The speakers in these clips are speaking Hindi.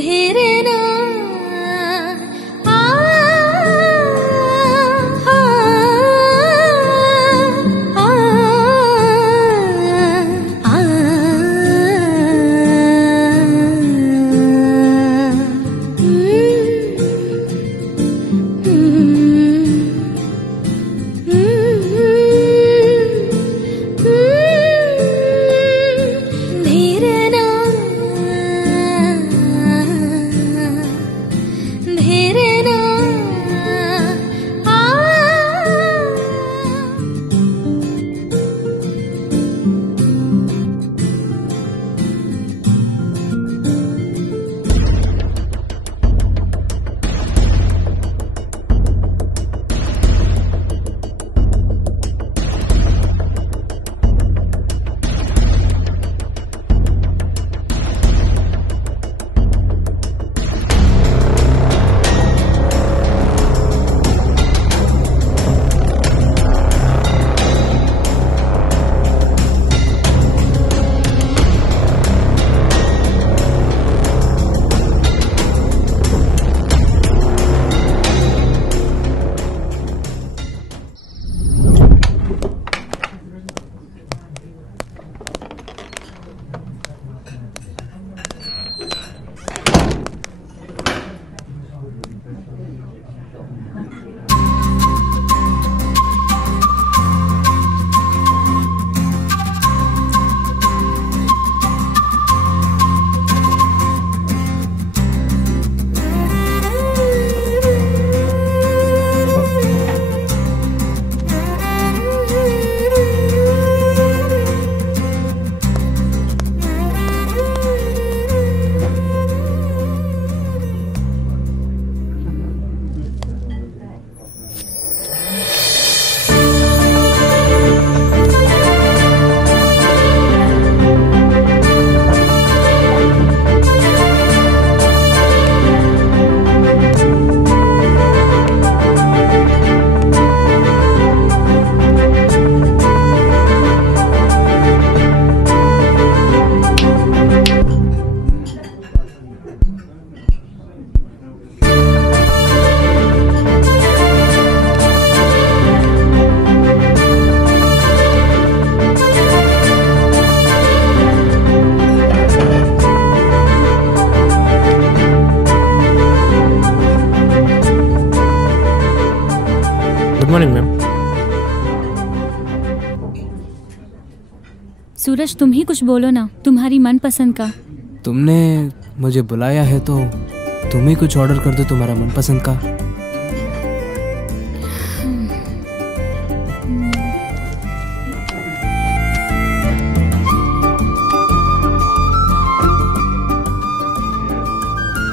धीरे ना मॉर्निंग मैम। सूरज, तुम ही कुछ बोलो ना, तुम्हारी मनपसंद का। तुमने मुझे बुलाया है तो तुम ही कुछ ऑर्डर कर दो तुम्हारा मनपसंद का।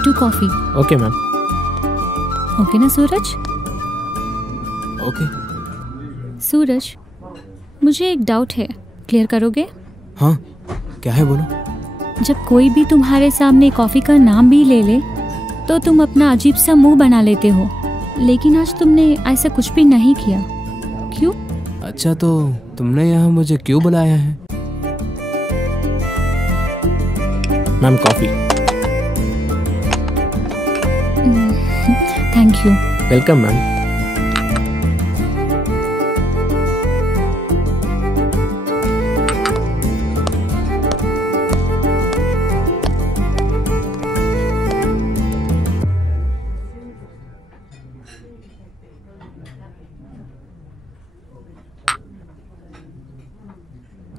Two coffee. Okay ma'am. Okay ना सूरज? ओके। सूरज, मुझे एक डाउट है, क्लियर करोगे? हाँ, क्या है बोलो। जब कोई भी तुम्हारे सामने कॉफी का नाम भी ले ले तो तुम अपना अजीब सा मुंह बना लेते हो, लेकिन आज तुमने ऐसा कुछ भी नहीं किया, क्यों? अच्छा, तो तुमने यहाँ मुझे क्यों बुलाया है? Ma'am coffee. Thank you. Welcome ma'am.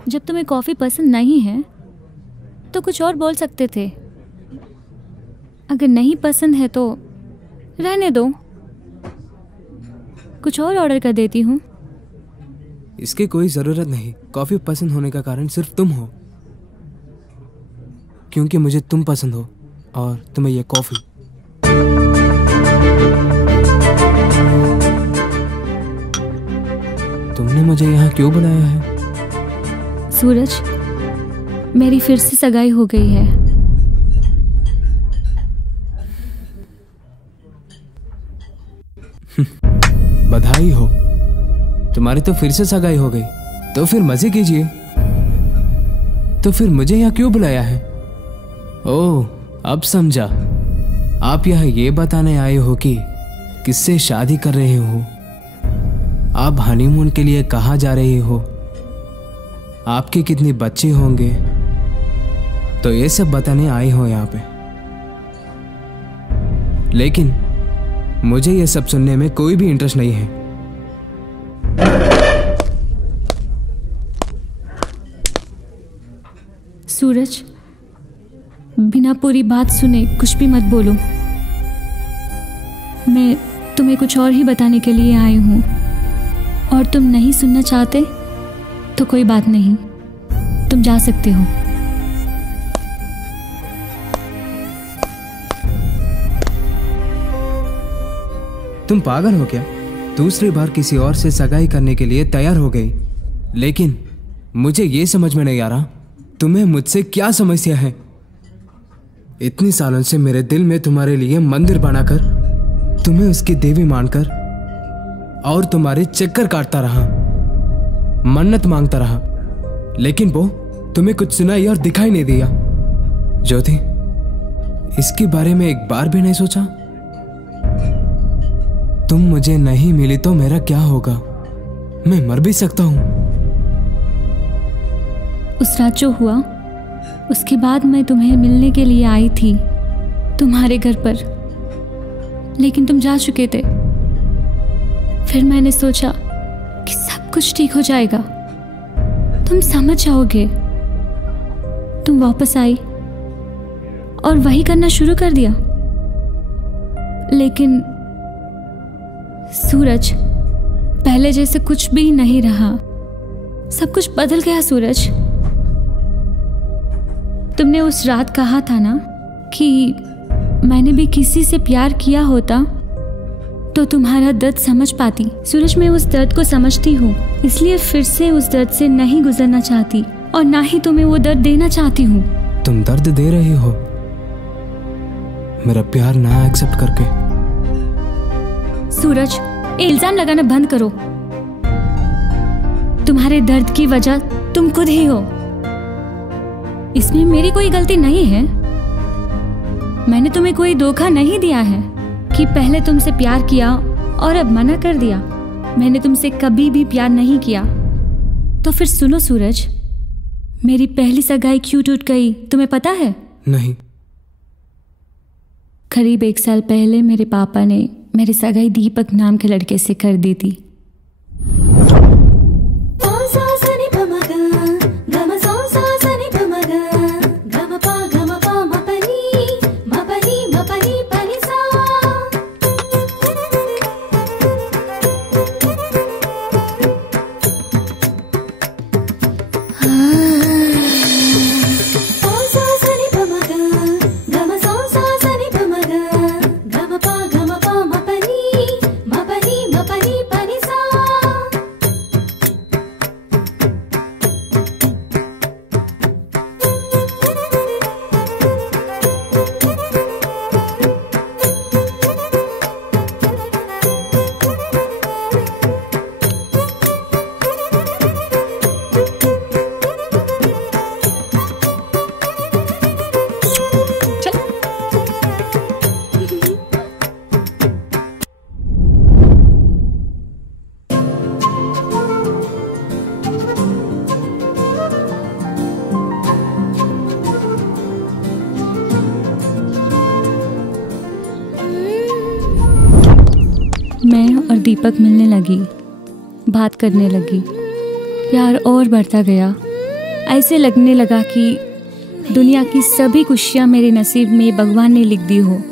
जब तुम्हें कॉफी पसंद नहीं है तो कुछ और बोल सकते थे। अगर नहीं पसंद है तो रहने दो, कुछ और ऑर्डर कर देती हूँ। इसकी कोई जरूरत नहीं। कॉफी पसंद होने का कारण सिर्फ तुम हो, क्योंकि मुझे तुम पसंद हो और तुम्हें ये कॉफी। तुमने मुझे यहाँ क्यों बुलाया है? सूरज, मेरी फिर से सगाई हो गई है। बधाई हो, तुम्हारी तो फिर से सगाई हो गई। तो फिर मजे कीजिए। तो फिर मुझे यहाँ क्यों बुलाया है? ओह, अब समझा। आप यहाँ ये बताने आए हो कि किससे शादी कर रहे हो? आप हनीमून के लिए कहाँ जा रहे हो? आपके कितने बच्चे होंगे? तो ये सब बताने आए हो यहाँ पे। लेकिन मुझे ये सब सुनने में कोई भी इंटरेस्ट नहीं है। सूरज, बिना पूरी बात सुने कुछ भी मत बोलो। मैं तुम्हें कुछ और ही बताने के लिए आई हूँ, और तुम नहीं सुनना चाहते तो कोई बात नहीं, तुम जा सकते हो। तुम पागल हो क्या? दूसरी बार किसी और से सगाई करने के लिए तैयार हो गई। लेकिन मुझे ये समझ में नहीं आ रहा तुम्हें मुझसे क्या समस्या है। इतनी सालों से मेरे दिल में तुम्हारे लिए मंदिर बनाकर, तुम्हें उसकी देवी मानकर और तुम्हारे चक्कर काटता रहा, मन्नत मांगता रहा, लेकिन वो तुम्हें कुछ सुनाई और दिखाई नहीं दिया। ज्योति, इसके बारे में एक बार भी नहीं सोचा? तुम मुझे नहीं मिली तो मेरा क्या होगा? मैं मर भी सकता हूं। उस रात जो हुआ, उसके बाद मैं तुम्हें मिलने के लिए आई थी तुम्हारे घर पर, लेकिन तुम जा चुके थे। फिर मैंने सोचा कि सब कुछ ठीक हो जाएगा, तुम समझ जाओगे। तुम वापस आई और वही करना शुरू कर दिया। लेकिन सूरज, पहले जैसे कुछ भी नहीं रहा, सब कुछ बदल गया। सूरज, तुमने उस रात कहा था ना कि मैंने भी किसी से प्यार किया होता तो तुम्हारा दर्द समझ पाती। सूरज, मैं उस दर्द को समझती हूँ, इसलिए फिर से उस दर्द से नहीं गुजरना चाहती और ना ही तुम्हें वो दर्द देना चाहती हूँ। तुम दर्द दे रही हो मेरा प्यार ना एक्सेप्ट करके। सूरज, इल्जाम लगाना बंद करो। तुम्हारे दर्द की वजह तुम खुद ही हो, इसमें मेरी कोई गलती नहीं है। मैंने तुम्हें कोई धोखा नहीं दिया है कि पहले तुमसे प्यार किया और अब मना कर दिया। मैंने तुमसे कभी भी प्यार नहीं किया। तो फिर सुनो सूरज, मेरी पहली सगाई क्यों टूट गई तुम्हें पता है? नहीं। करीब 1 साल पहले मेरे पापा ने मेरी सगाई दीपक नाम के लड़के से कर दी थी। मैं और दीपक मिलने लगी, बात करने लगी, प्यार और बढ़ता गया। ऐसे लगने लगा कि दुनिया की सभी खुशियाँ मेरे नसीब में भगवान ने लिख दी हो।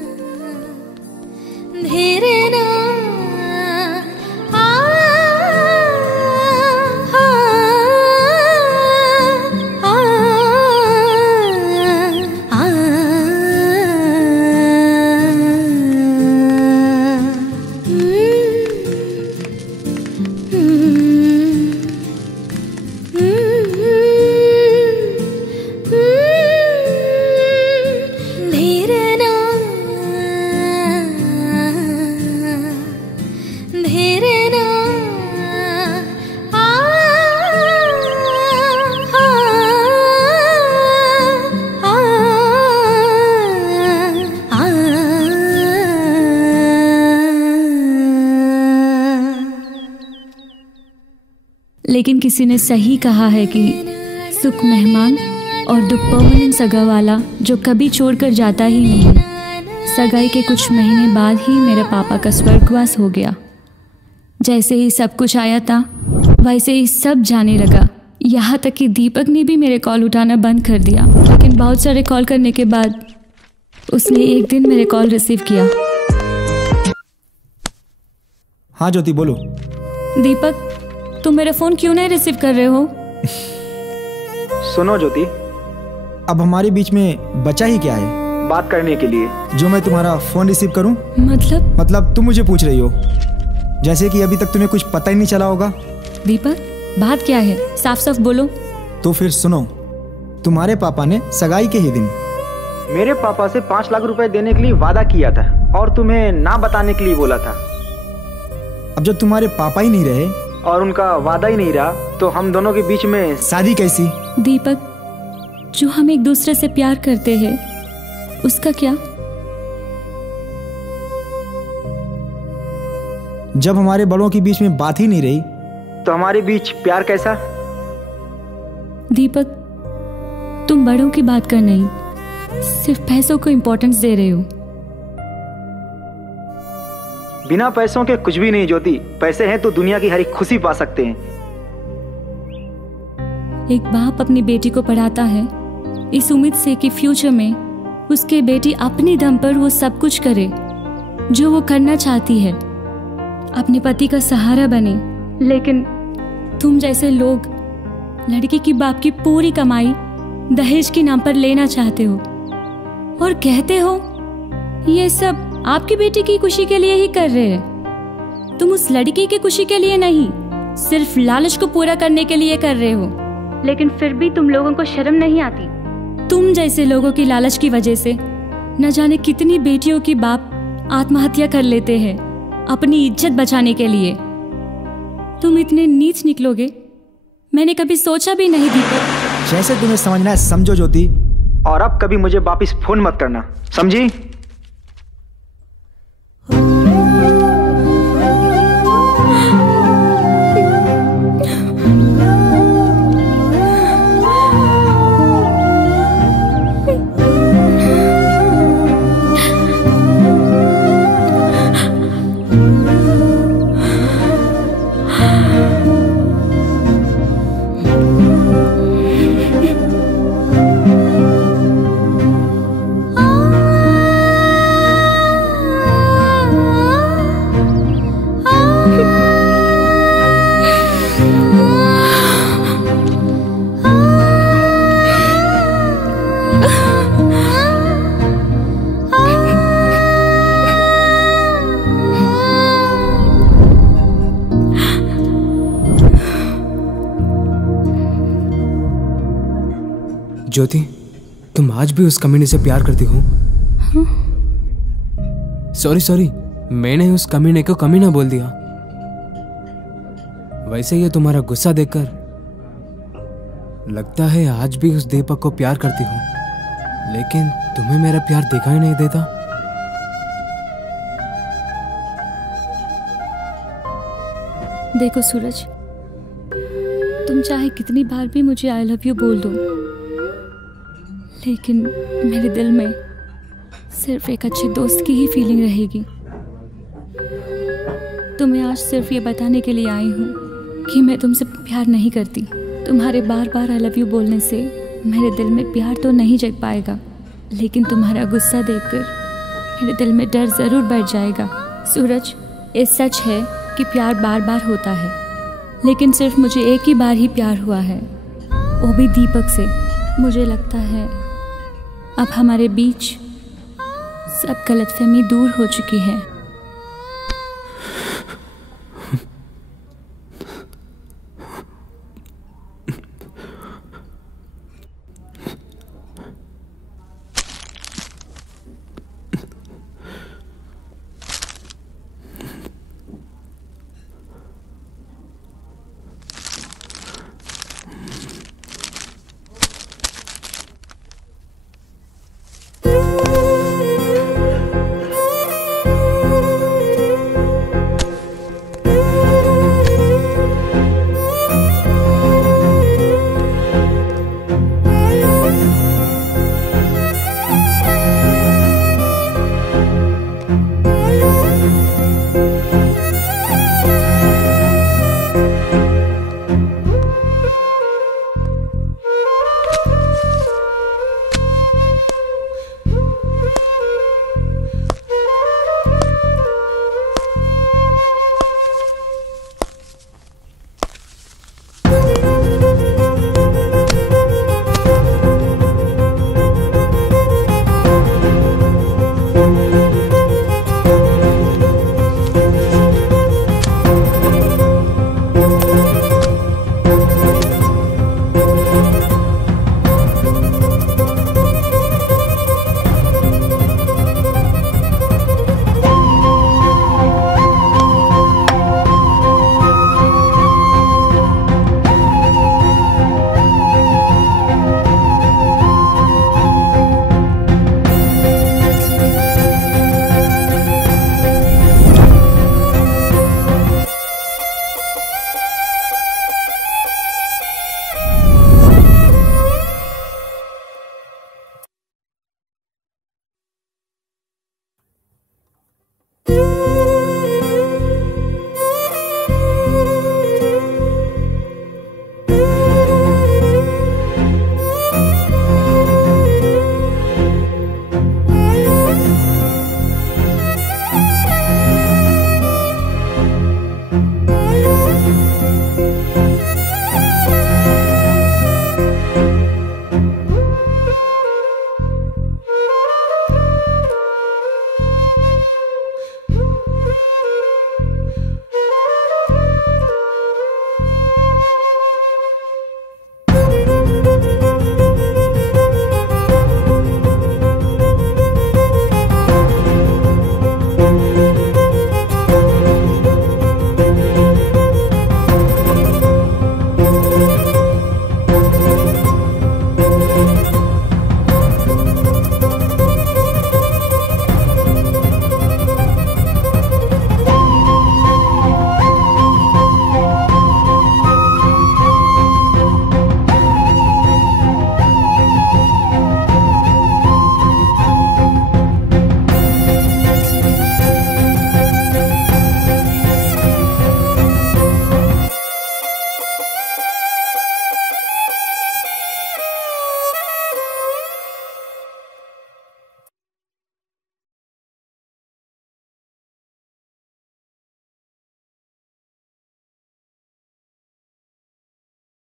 लेकिन किसी ने सही कहा है कि सुख मेहमान और दुख परमानेंट सगा वाला जो कभी छोड़कर जाता ही नहीं। सगाई के कुछ महीने बाद ही मेरे पापा का स्वर्गवास हो गया। जैसे ही सब कुछ आया था वैसे ही सब जाने लगा। यहाँ तक कि दीपक ने भी मेरे कॉल उठाना बंद कर दिया। लेकिन बहुत सारे कॉल करने के बाद उसने एक दिन मेरे कॉल रिसीव किया। हाँ ज्योति बोलो। दीपक, तुम मेरा फ़ोन क्यों नहीं रिसीव कर रहे हो? सुनो ज्योति, अब हमारे बीच में बचा ही क्या है बात करने के लिए जो मैं तुम्हारा फोन रिसीव करूं? मतलब तुम मुझे पूछ रही हो जैसे कि अभी तक तुम्हें कुछ पता ही नहीं चला होगा। दीपक, बात क्या है? साफ साफ बोलो। तो फिर सुनो, तुम्हारे पापा ने सगाई के ही दिन मेरे पापा से 5 लाख रुपए देने के लिए वादा किया था और तुम्हें ना बताने के लिए बोला था। अब जब तुम्हारे पापा ही नहीं रहे और उनका वादा ही नहीं रहा तो हम दोनों के बीच में शादी कैसी? दीपक, जो हम एक दूसरे से प्यार करते हैं उसका क्या? जब हमारे बड़ों के बीच में बात ही नहीं रही तो हमारे बीच प्यार कैसा? दीपक, तुम बड़ों की बात कर नहीं, सिर्फ पैसों को इम्पोर्टेंस दे रहे हो। बिना पैसों के कुछ भी नहीं ज्योति। पैसे हैं तो दुनिया की हर एक खुशी पा सकते हैं। एक बाप अपनी बेटी को पढ़ाता है इस उम्मीद से कि फ्यूचर में उसकी बेटी अपने दम पर वो सब कुछ करे जो वो करना चाहती है, अपने पति का सहारा बने। लेकिन तुम जैसे लोग लड़की की बाप की पूरी कमाई दहेज के नाम पर लेना चाहते हो और कहते हो ये सब आपकी बेटी की खुशी के लिए ही कर रहे हैं। तुम उस लड़की की खुशी के लिए नहीं, सिर्फ लालच को पूरा करने के लिए कर रहे हो। लेकिन फिर भी तुम लोगों को शर्म नहीं आती? तुम जैसे लोगों की लालच की वजह से न जाने कितनी बेटियों की बाप आत्महत्या कर लेते हैं अपनी इज्जत बचाने के लिए। तुम इतने नीच निकलोगे मैंने कभी सोचा भी नहीं। दीपक, जैसे तुम्हें समझना है समझो ज्योति, और अब कभी मुझे वापिस फोन मत करना, समझी? ज्योति, तुम आज भी उस कमीने से प्यार करती हो? सॉरी, मैंने उस कमीने को कमीना बोल दिया। वैसे ये तुम्हारा गुस्सा देखकर लगता है आज भी उस दीपक को प्यार करती हो, लेकिन तुम्हें मेरा प्यार दिखाई नहीं देता। देखो सूरज, तुम चाहे कितनी बार भी मुझे आई लव यू बोल दो, लेकिन मेरे दिल में सिर्फ एक अच्छे दोस्त की ही फीलिंग रहेगी। तुम्हें आज सिर्फ ये बताने के लिए आई हूँ कि मैं तुमसे प्यार नहीं करती। तुम्हारे बार बार आई लव यू बोलने से मेरे दिल में प्यार तो नहीं जग पाएगा, लेकिन तुम्हारा गुस्सा देखकर मेरे दिल में डर ज़रूर बढ़ जाएगा। सूरज, ये सच है कि प्यार बार बार होता है, लेकिन सिर्फ मुझे एक ही बार ही प्यार हुआ है, वो भी दीपक से। मुझे लगता है अब हमारे बीच सब गलतफहमी दूर हो चुकी है।